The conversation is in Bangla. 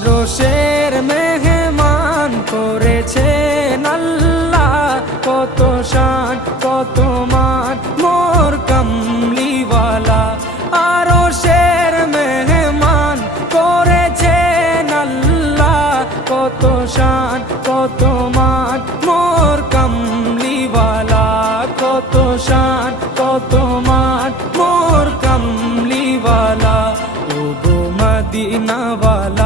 আরশের মেহমান করেছেন আল্লাহ, কত শান কত মান মোর কামলিওয়ালা। আরশের মেহমান করেছেন আল্লাহ, কত শান কত মান মোর কামলিওয়ালা, কত শান কত মান মোর কামলিওয়ালা। ও গো মদিনাওয়ালা